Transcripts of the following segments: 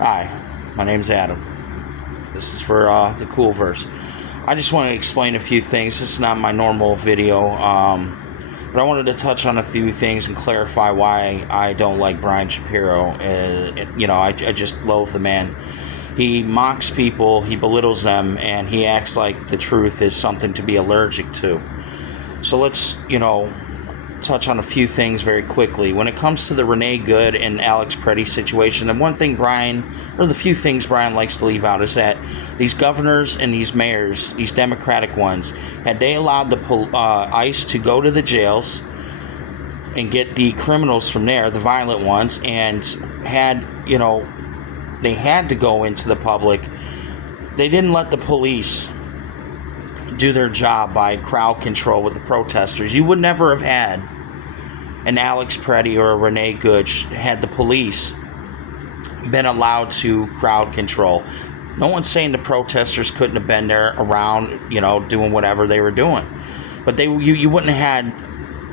Hi, my name's Adam. This is for the Cool Verse. I just want to explain a few things. This is not my normal video, but I wanted to touch on a few things and clarify why I don't like Brian Shapiro. I just loathe the man. He mocks people, he belittles them, and he acts like the truth is something to be allergic to. So let's, touch on a few things very quickly. When it comes to the Renee Good and Alex Preddy situation, the few things Brian likes to leave out is that these governors and these mayors, these Democratic ones, had they allowed the ICE to go to the jails and get the criminals from there, the violent ones, and they had to go into the public, they didn't let the police do their job by crowd control with the protesters. You would never have had an Alex Preddy or a Renee Good had the police been allowed to crowd control. No one's saying the protesters couldn't have been there around, doing whatever they were doing. But you wouldn't have had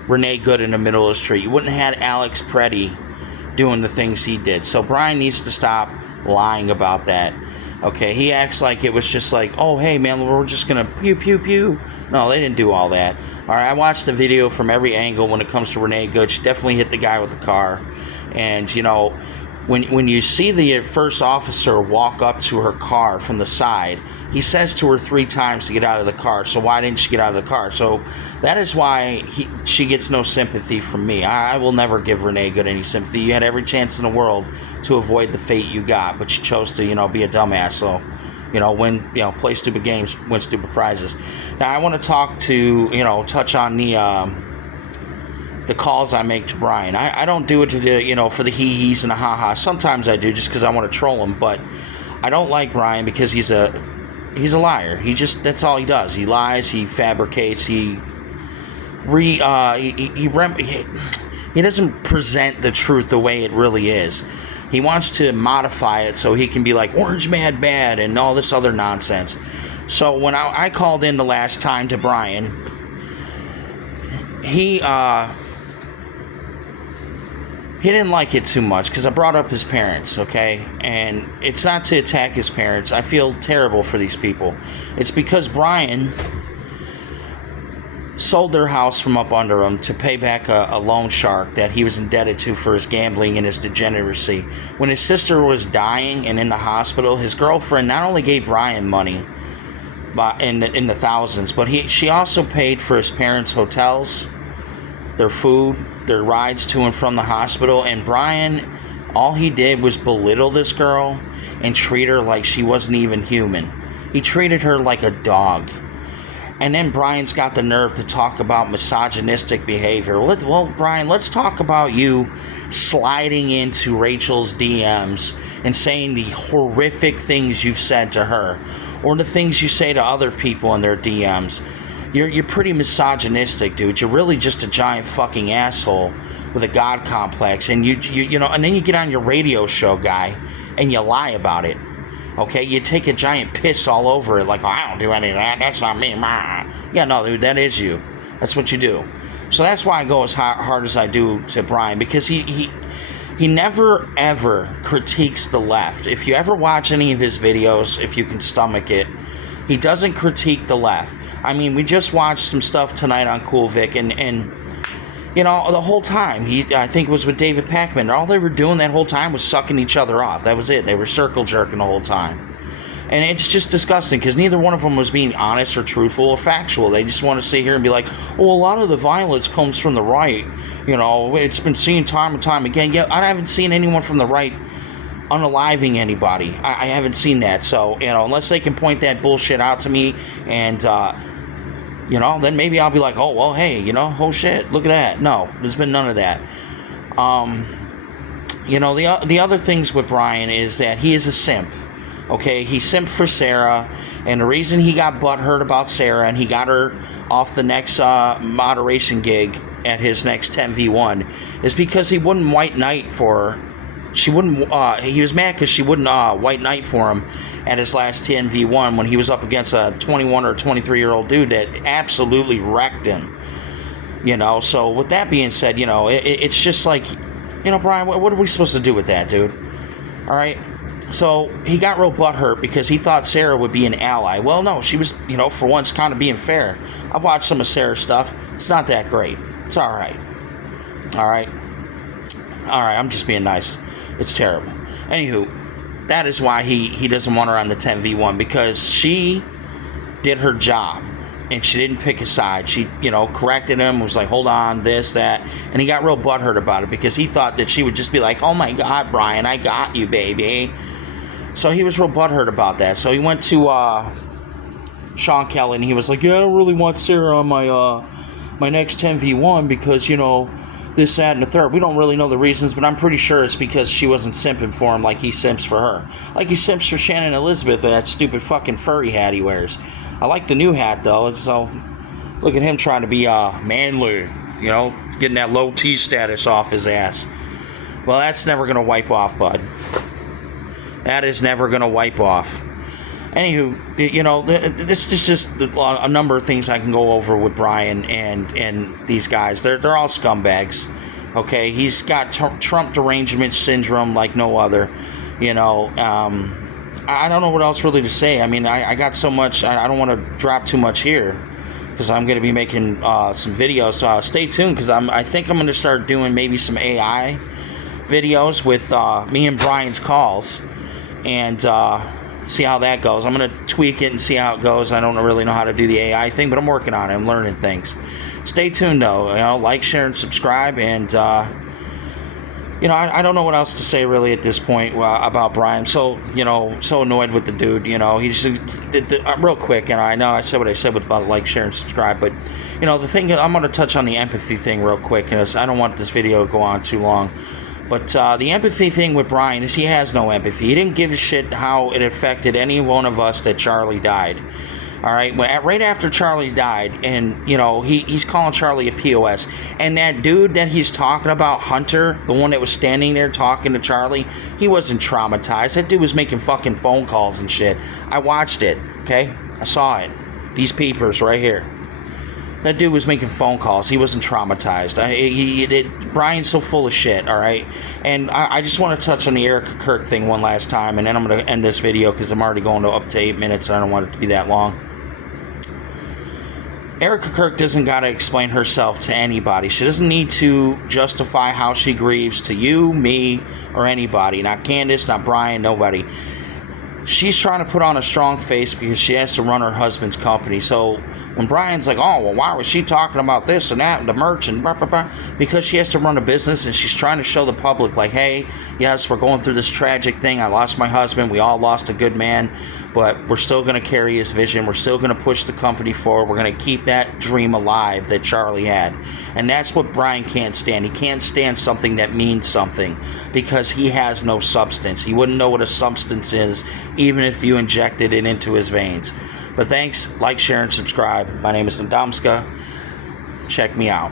Renee Good in the middle of the street. You wouldn't have had Alex Preddy doing the things he did. So Brian needs to stop lying about that. Okay, he acts like it was just like, oh, hey, man, we're just going to pew, pew, pew. No, they didn't do all that. All right, I watched the video from every angle when it comes to Renee Good. She definitely hit the guy with the car. And, when you see the first officer walk up to her car from the side, he says to her 3 times to get out of the car. So why didn't she get out of the car? So that is why she gets no sympathy from me. I will never give Renee Good any sympathy. You had every chance in the world to avoid the fate you got, but you chose to, be a dumbass. So, play stupid games, win stupid prizes. Now, I want to touch on the calls I make to Brian. I don't do it to for the hee-hees and the ha-has. Sometimes I do just because I want to troll him, but I don't like Brian because he's a liar. That's all he does. He lies, he fabricates, he doesn't present the truth the way it really is. He wants to modify it so he can be like Orange Man bad and all this other nonsense. So when I called in the last time to Brian, he didn't like it too much because I brought up his parents, okay? And it's not to attack his parents. I feel terrible for these people. It's because Brian sold their house from up under him to pay back a loan shark that he was indebted to for his gambling and his degeneracy. When his sister was dying and in the hospital, his girlfriend not only gave Brian money in the thousands, but she also paid for his parents' hotels, their food, their rides to and from the hospital. And Brian, all he did was belittle this girl and treat her like she wasn't even human. He treated her like a dog. And then Brian's got the nerve to talk about misogynistic behavior. Well, Brian, let's talk about you sliding into Rachel's DMs and saying the horrific things you've said to her, or the things you say to other people in their DMs. You're pretty misogynistic, dude. You're really just a giant fucking asshole with a god complex. And and then you get on your radio show, guy, and you lie about it. Okay, you take a giant piss all over it, like, oh, I don't do any of that. That's not me. Yeah, no, dude, that is you. That's what you do. So that's why I go as hard as I do to Brian, because he never ever critiques the left. If you ever watch any of his videos, if you can stomach it, he doesn't critique the left. I mean, we just watched some stuff tonight on Cool Vic, and the whole time, I think it was with David Pakman, all they were doing that whole time was sucking each other off. That was it. They were circle jerking the whole time. And it's just disgusting, because neither one of them was being honest or truthful or factual. They just want to sit here and be like, oh, a lot of the violence comes from the right. It's been seen time and time again. Yeah, I haven't seen anyone from the right unaliving anybody. I haven't seen that. So, unless they can point that bullshit out to me and, then maybe I'll be like, oh, well, hey, oh shit, look at that. No, there's been none of that. The other things with Brian is that he is a simp. Okay, he simped for Sarah, and the reason he got butthurt about Sarah and he got her off the next moderation gig at his next 10v1 is because he wouldn't white knight for her. He was mad because she wouldn't white knight for him at his last 10v1 when he was up against a 21 or 23-year-old dude that absolutely wrecked him. So with that being said, it's just like, Brian, what are we supposed to do with that, dude? All right? So he got real butthurt because he thought Sarah would be an ally. Well, no, she was, for once, kind of being fair. I've watched some of Sarah's stuff. It's not that great. It's all right. All right. All right, I'm just being nice. It's terrible. Anywho, that is why he doesn't want her on the 10v1, because she did her job. And she didn't pick a side. She, corrected him, was like, hold on, this, that. And he got real butthurt about it because he thought that she would just be like, oh my God, Brian, I got you, baby. So he was real butthurt about that. So he went to Sean Kelly and he was like, yeah, I don't really want Sarah on my next 10v1 because, this, that, and the third. We don't really know the reasons, but I'm pretty sure it's because she wasn't simping for him like he simps for her. Like he simps for Shannon Elizabeth and that stupid fucking furry hat he wears. I like the new hat, though, so look at him trying to be manly, getting that low T status off his ass. Well, that's never going to wipe off, bud. That is never going to wipe off. Anywho, this is just a number of things I can go over with Brian and these guys. They're all scumbags, okay? He's got Trump derangement syndrome like no other, I don't know what else really to say. I mean, I got so much. I don't want to drop too much here because I'm going to be making some videos. Stay tuned because I think I'm going to start doing maybe some AI videos with me and Brian's calls and see how that goes. I'm going to tweak it and see how it goes. I don't really know how to do the AI thing, but I'm working on it. I'm learning things. Stay tuned, though. Like, share, and subscribe, and I don't know what else to say really at this point about Brian. So annoyed with the dude. He's real quick. I know I said what I said about like, share, and subscribe, but the thing I'm going to touch on the empathy thing real quick because I don't want this video to go on too long. But the empathy thing with Brian is he has no empathy. He didn't give a shit how it affected any one of us that Charlie died. All right, right after Charlie died, and he's calling Charlie a POS, and that dude that he's talking about, Hunter, the one that was standing there talking to Charlie, he wasn't traumatized. That dude was making fucking phone calls and shit. I watched it. Okay, I saw it. These peepers right here. That dude was making phone calls. He wasn't traumatized. Brian's so full of shit, all right? And I just want to touch on the Erica Kirk thing one last time, and then I'm going to end this video because I'm already going to up to 8 minutes, and I don't want it to be that long. Erica Kirk doesn't got to explain herself to anybody. She doesn't need to justify how she grieves to you, me, or anybody. Not Candace, not Brian, nobody. She's trying to put on a strong face because she has to run her husband's company. So when Brian's like, oh, well, why was she talking about this and that and the merch and blah, blah, blah? Because she has to run a business and she's trying to show the public, like, hey, yes, we're going through this tragic thing. I lost my husband. We all lost a good man. But we're still going to carry his vision. We're still going to push the company forward. We're going to keep that dream alive that Charlie had. And that's what Brian can't stand. He can't stand something that means something because he has no substance. He wouldn't know what a substance is even if you injected it into his veins. But thanks. Like, share, and subscribe. My name is Nadomska. Check me out.